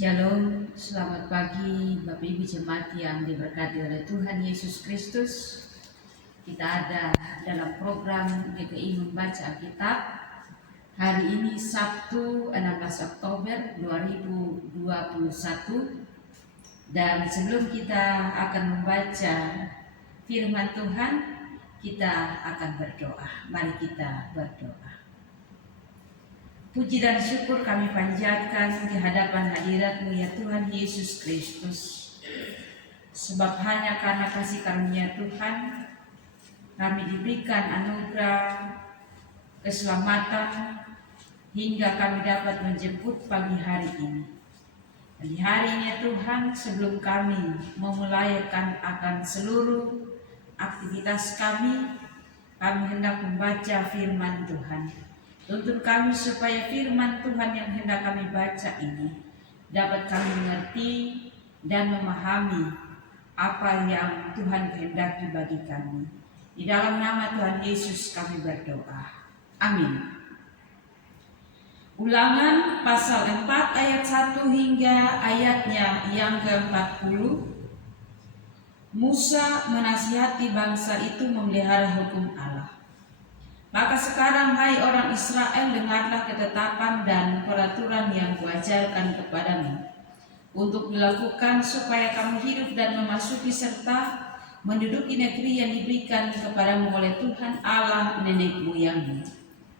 Shalom, selamat pagi Bapak Ibu Jemaat yang diberkati oleh Tuhan Yesus Kristus. Kita ada dalam program GKI Membaca Alkitab. Hari ini Sabtu 16 Oktober 2021. Dan sebelum kita akan membaca firman Tuhan, kita akan berdoa. Mari kita berdoa. Puji dan syukur kami panjatkan di hadapan hadirat-Mu ya Tuhan Yesus Kristus. Sebab hanya karena kasih karunia Tuhan, kami diberikan anugerah keselamatan hingga kami dapat menjemput pagi hari ini. Di hari ini ya Tuhan, sebelum kami memulaikan akan seluruh aktivitas kami hendak membaca firman Tuhan. Tuntun kami supaya firman Tuhan yang hendak kami baca ini dapat kami mengerti dan memahami apa yang Tuhan kehendaki bagi kami. Di dalam nama Tuhan Yesus kami berdoa. Amin. Ulangan pasal 4 ayat 1 hingga ayatnya yang ke-40. Musa menasihati bangsa itu memelihara hukum Allah. Maka sekarang hai orang Israel, dengarlah ketetapan dan peraturan yang kuajarkan kepadamu untuk dilakukan supaya kamu hidup dan memasuki serta menduduki negeri yang diberikan kepadamu oleh Tuhan Allah nenek moyangmu.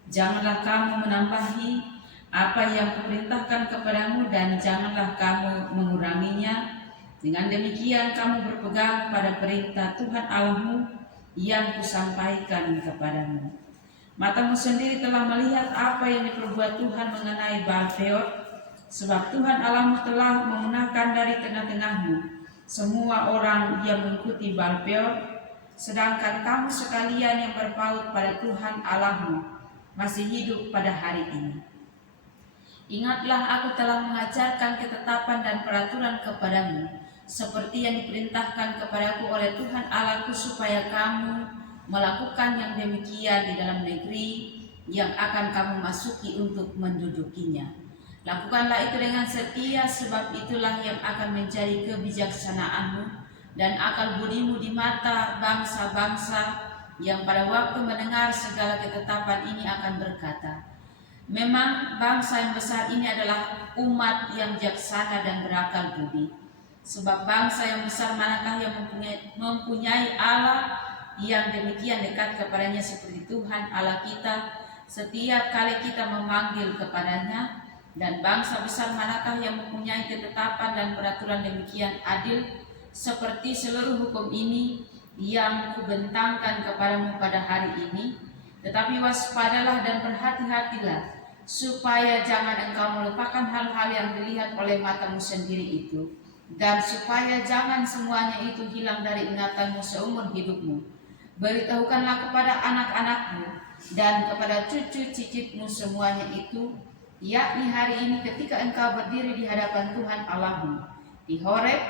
Janganlah kamu menambahi apa yang kuperintahkan kepadamu dan janganlah kamu menguranginya. Dengan demikian kamu berpegang pada perintah Tuhan Allahmu yang kusampaikan kepadamu. Matamu sendiri telah melihat apa yang diperbuat Tuhan mengenai Baal-peor, sebab Tuhan Allahmu telah memunahkan dari tengah-tengahmu semua orang yang mengikuti Baal-peor, sedangkan kamu sekalian yang berpaut pada Tuhan Allahmu masih hidup pada hari ini. Ingatlah, aku telah mengajarkan ketetapan dan peraturan kepadamu, seperti yang diperintahkan kepadaku oleh Tuhan Allahku, supaya kamu melakukan yang demikian di dalam negeri yang akan kamu masuki untuk mendudukinya. Lakukanlah itu dengan setia, sebab itulah yang akan menjadi kebijaksanaanmu dan akal budimu di mata bangsa-bangsa yang pada waktu mendengar segala ketetapan ini akan berkata, memang bangsa yang besar ini adalah umat yang bijaksana dan berakal budi. Sebab bangsa yang besar manakah yang mempunyai Allah yang demikian dekat kepadanya seperti Tuhan Allah kita setiap kali kita memanggil kepadanya, dan bangsa besar manakah yang mempunyai ketetapan dan peraturan demikian adil seperti seluruh hukum ini yang kubentangkan kepadamu pada hari ini. Tetapi waspadalah dan berhati-hatilah supaya jangan engkau melupakan hal-hal yang dilihat oleh matamu sendiri itu, dan supaya jangan semuanya itu hilang dari ingatanmu seumur hidupmu. Beritahukanlah kepada anak-anakmu dan kepada cucu cicitmu semuanya itu, yakni hari ini ketika engkau berdiri di hadapan Tuhan Allahmu di Horeb,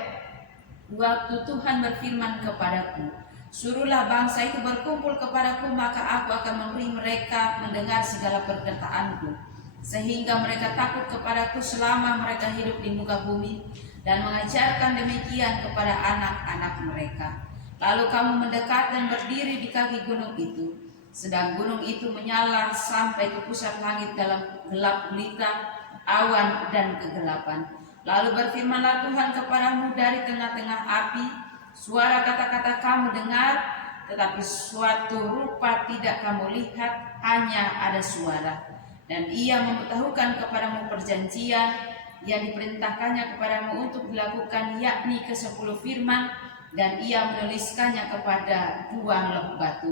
waktu Tuhan berfirman kepadaku, suruhlah bangsa itu berkumpul kepadaku, maka aku akan memberi mereka mendengar segala perkataanku, sehingga mereka takut kepadaku selama mereka hidup di muka bumi, dan mengajarkan demikian kepada anak-anak mereka. Lalu kamu mendekat dan berdiri di kaki gunung itu, sedang gunung itu menyala sampai ke pusat langit dalam gelap gulita, awan dan kegelapan. Lalu berfirmanlah Tuhan kepadamu dari tengah-tengah api, suara kata-kata kamu dengar, tetapi suatu rupa tidak kamu lihat, hanya ada suara. Dan ia memberitahukan kepadamu perjanjian yang diperintahkannya kepadamu untuk dilakukan, yakni ke-10 firman, dan ia menuliskannya kepada 2 loh batu.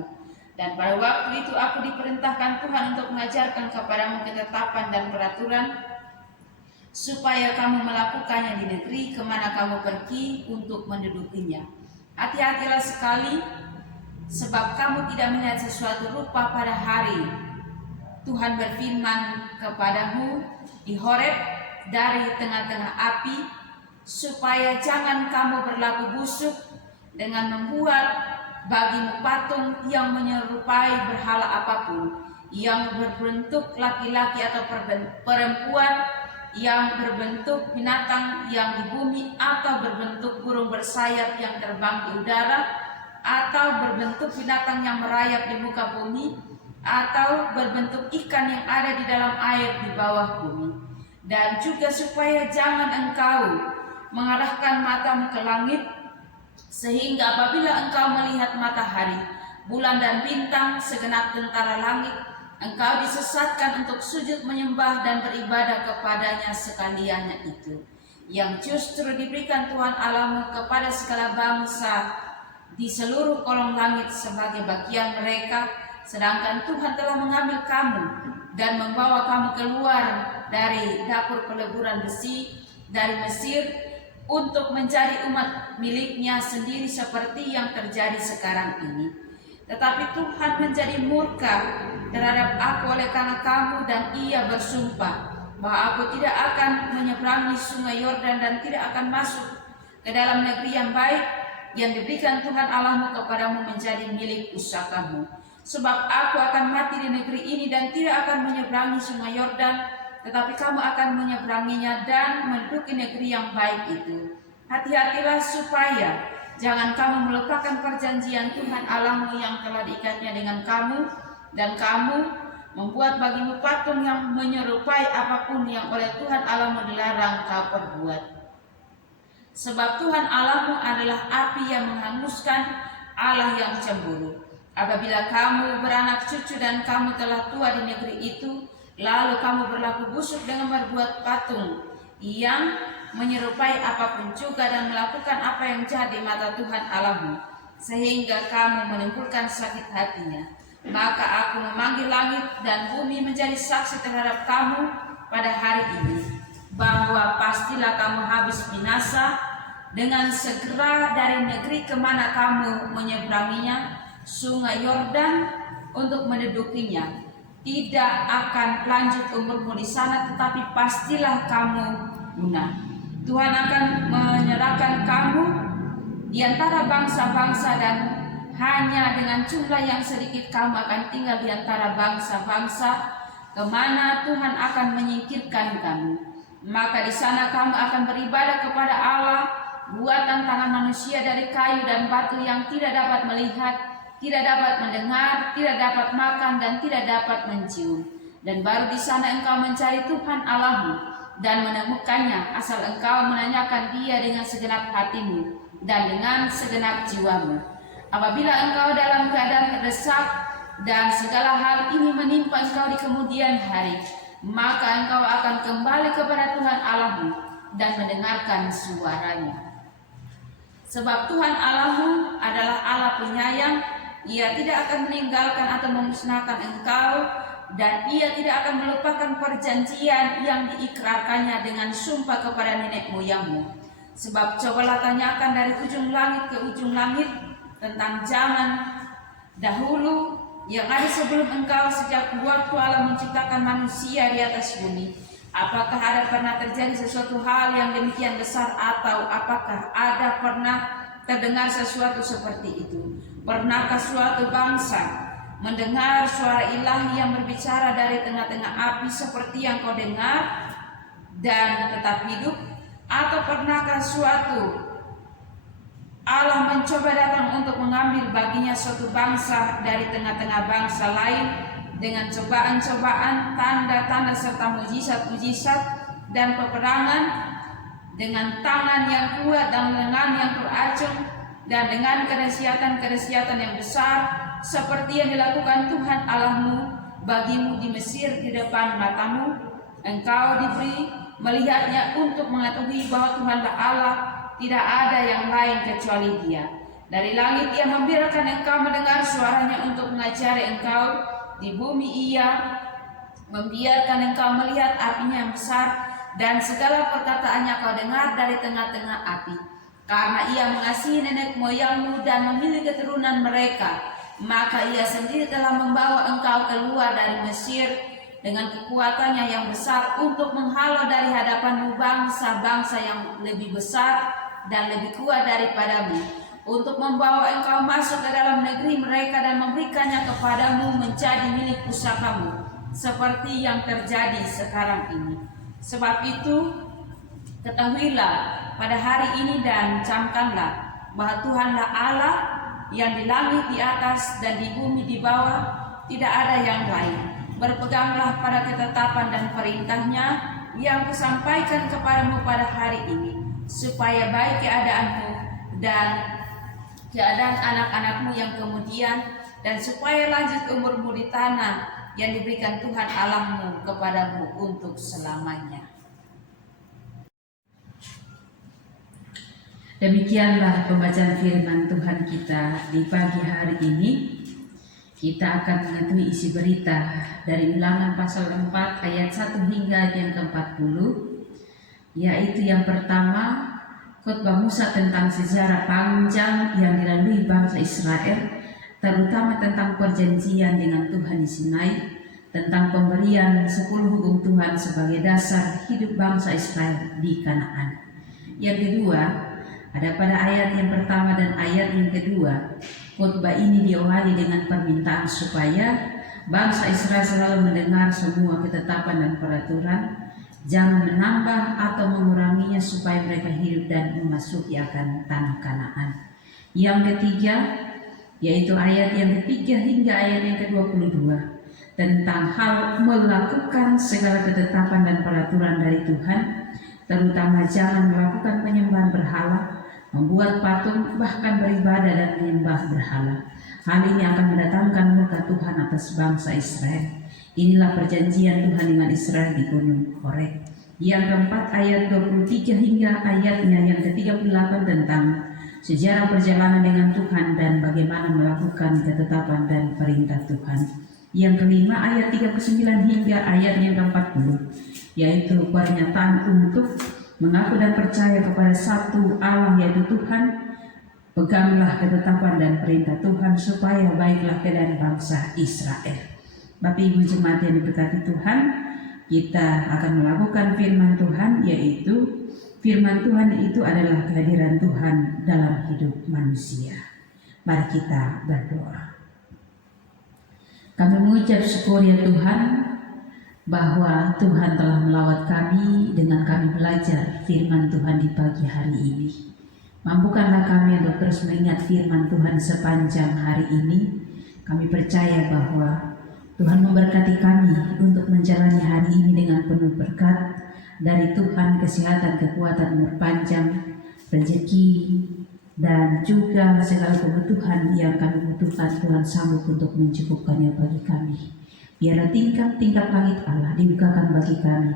Dan pada waktu itu aku diperintahkan Tuhan untuk mengajarkan kepadamu ketetapan dan peraturan, supaya kamu melakukannya di negeri kemana kamu pergi untuk mendudukinya. Hati-hatilah sekali, sebab kamu tidak melihat sesuatu rupa pada hari Tuhan berfirman kepadamu di Horeb dari tengah-tengah api, supaya jangan kamu berlaku busuk dengan membuat bagimu patung yang menyerupai berhala apapun, yang berbentuk laki-laki atau perempuan, yang berbentuk binatang yang di bumi, atau berbentuk burung bersayap yang terbang di udara, atau berbentuk binatang yang merayap di muka bumi, atau berbentuk ikan yang ada di dalam air di bawah bumi. Dan juga supaya jangan engkau mengarahkan matamu ke langit, sehingga apabila engkau melihat matahari, bulan dan bintang, segenap tentara langit, engkau disesatkan untuk sujud menyembah dan beribadah kepadanya sekaliannya itu, yang justru diberikan Tuhan Allahmu kepada segala bangsa di seluruh kolong langit sebagai bagian mereka, sedangkan Tuhan telah mengambil kamu dan membawa kamu keluar dari dapur peleburan besi dari Mesir untuk menjadi umat miliknya sendiri seperti yang terjadi sekarang ini. Tetapi Tuhan menjadi murka terhadap aku oleh karena kamu, dan ia bersumpah bahwa aku tidak akan menyeberangi sungai Yordan dan tidak akan masuk ke dalam negeri yang baik yang diberikan Tuhan Allahmu kepadamu menjadi milik pusakamu. Sebab aku akan mati di negeri ini dan tidak akan menyeberangi sungai Yordan, tetapi kamu akan menyeberanginya dan menduduki negeri yang baik itu. Hati-hatilah supaya jangan kamu melupakan perjanjian Tuhan Allahmu yang telah diikatnya dengan kamu, dan kamu membuat bagimu patung yang menyerupai apapun yang oleh Tuhan Allahmu dilarang kau perbuat. Sebab Tuhan Allahmu adalah api yang menghanguskan, Allah yang cemburu. Apabila kamu beranak cucu dan kamu telah tua di negeri itu, lalu kamu berlaku busuk dengan berbuat patung yang menyerupai apapun juga dan melakukan apa yang jahat di mata Tuhan Allahmu, sehingga kamu menimbulkan sakit hatinya, maka aku memanggil langit dan bumi menjadi saksi terhadap kamu pada hari ini, bahwa pastilah kamu habis binasa dengan segera dari negeri kemana kamu menyeberanginya, sungai Yordan, untuk mendudukinya. Tidak akan lanjut umurmu di sana, tetapi pastilah kamu punah. Tuhan akan menyerahkan kamu di antara bangsa-bangsa, dan hanya dengan jumlah yang sedikit kamu akan tinggal di antara bangsa-bangsa kemana Tuhan akan menyingkirkan kamu. Maka di sana kamu akan beribadah kepada Allah buatan tangan manusia dari kayu dan batu, yang tidak dapat melihat, tidak dapat mendengar, tidak dapat makan, dan tidak dapat mencium. Dan baru di sana engkau mencari Tuhan Allahmu dan menemukannya, asal engkau menanyakan Dia dengan segenap hatimu dan dengan segenap jiwamu. Apabila engkau dalam keadaan terdesak dan segala hal ini menimpa engkau di kemudian hari, maka engkau akan kembali kepada Tuhan Allahmu dan mendengarkan suaranya. Sebab Tuhan Allahmu adalah Allah penyayang, Ia tidak akan meninggalkan atau memusnahkan engkau, dan Ia tidak akan melupakan perjanjian yang diikrarkannya dengan sumpah kepada nenek moyangmu. Sebab cobalah tanyakan dari ujung langit ke ujung langit tentang zaman dahulu yang ada sebelum engkau, sejak waktu Allah menciptakan manusia di atas bumi. Apakah ada pernah terjadi sesuatu hal yang demikian besar, atau apakah ada pernah terdengar sesuatu seperti itu? Pernahkah suatu bangsa mendengar suara ilahi yang berbicara dari tengah-tengah api seperti yang kau dengar dan tetap hidup? Atau pernahkah suatu Allah mencoba datang untuk mengambil baginya suatu bangsa dari tengah-tengah bangsa lain dengan cobaan-cobaan, tanda-tanda serta mujizat-mujizat dan peperangan, dengan tangan yang kuat dan lengan yang teracung, dan dengan kedahsyatan-kedahsyatan yang besar seperti yang dilakukan Tuhan Allahmu bagimu di Mesir di depan matamu. Engkau diberi melihatnya untuk mengetahui bahwa Tuhanlah Allah, tidak ada yang lain kecuali Dia. Dari langit Ia membiarkan engkau mendengar suaranya untuk mengajari engkau. Di bumi Ia membiarkan engkau melihat apinya yang besar, dan segala perkataannya kau dengar dari tengah-tengah api. Karena Ia mengasihi nenek moyangmu dan memilih keturunan mereka, maka Ia sendiri telah membawa engkau keluar dari Mesir dengan kekuatannya yang besar, untuk menghalau dari hadapanmu bangsa-bangsa yang lebih besar dan lebih kuat daripadamu, untuk membawa engkau masuk ke dalam negeri mereka dan memberikannya kepadamu menjadi milik pusakamu, seperti yang terjadi sekarang ini. Sebab itu, ketahuilah pada hari ini dan camkanlah bahwa Tuhanlah Allah yang di langit di atas dan di bumi di bawah, tidak ada yang lain. Berpeganglah pada ketetapan dan perintahnya yang kusampaikan kepadamu pada hari ini, supaya baik keadaanmu dan keadaan anak-anakmu yang kemudian, dan supaya lanjut umurmu di tanah yang diberikan Tuhan Allahmu kepadamu untuk selamanya. Demikianlah pembacaan firman Tuhan kita di pagi hari ini. Kita akan mengetahui isi berita dari Ulangan pasal 4 ayat 1 hingga yang ke-40, yaitu yang pertama, khotbah Musa tentang sejarah panjang yang dilalui bangsa Israel, terutama tentang perjanjian dengan Tuhan di Sinai, tentang pemberian 10 hukum Tuhan sebagai dasar hidup bangsa Israel di Kanaan. Yang kedua, ada pada ayat yang pertama dan ayat yang kedua, khotbah ini diawali dengan permintaan supaya bangsa Israel selalu mendengar semua ketetapan dan peraturan, jangan menambah atau menguranginya supaya mereka hidup dan memasuki akan tanah Kanaan. Yang ketiga, yaitu ayat yang ketiga hingga ayat yang ke-22, tentang hal melakukan segala ketetapan dan peraturan dari Tuhan, terutama jangan melakukan penyembahan berhala, membuat patung, bahkan beribadah dan menyembah berhala. Hal ini akan mendatangkan murka Tuhan atas bangsa Israel. Inilah perjanjian Tuhan dengan Israel di Gunung Horeb. Yang keempat, ayat 23 hingga ayatnya yang ke-38 tentang sejarah perjalanan dengan Tuhan dan bagaimana melakukan ketetapan dan perintah Tuhan. Yang kelima, ayat 39 hingga ayat yang ke-40, yaitu pernyataan untuk mengaku dan percaya kepada satu Allah, yaitu Tuhan. Peganglah ketetapan dan perintah Tuhan supaya baiklah keadaan bangsa Israel. Bapak Ibu jemaat yang diberkati Tuhan, kita akan melakukan firman Tuhan, yaitu firman Tuhan itu adalah kehadiran Tuhan dalam hidup manusia. Mari kita berdoa. Kami mengucap syukur ya Tuhan, bahwa Tuhan telah melawat kami dengan kami belajar firman Tuhan di pagi hari ini. Mampukanlah kami untuk terus mengingat firman Tuhan sepanjang hari ini. Kami percaya bahwa Tuhan memberkati kami untuk menjalani hari ini dengan penuh berkat dari Tuhan, kesehatan, kekuatan, umur panjang, rezeki, dan juga segala kebutuhan yang kami butuhkan. Tuhan sanggup untuk mencukupkannya bagi kami. Biarlah tingkap-tingkap langit Allah dibukakan bagi kami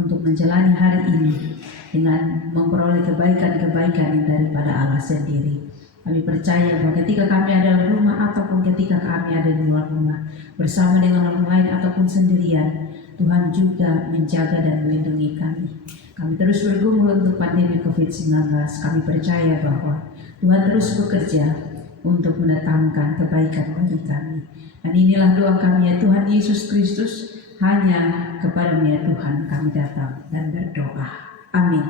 untuk menjalani hari ini dengan memperoleh kebaikan-kebaikan yang daripada Allah sendiri. Kami percaya bahwa ketika kami ada di rumah ataupun ketika kami ada di luar rumah, bersama dengan orang lain ataupun sendirian, Tuhan juga menjaga dan melindungi kami. Kami terus bergumul untuk pandemi COVID-19. Kami percaya bahwa Tuhan terus bekerja untuk mendatangkan kebaikan bagi kami. Dan inilah doa kami ya Tuhan Yesus Kristus, hanya kepada-Mu ya Tuhan kami datang dan berdoa. Amin.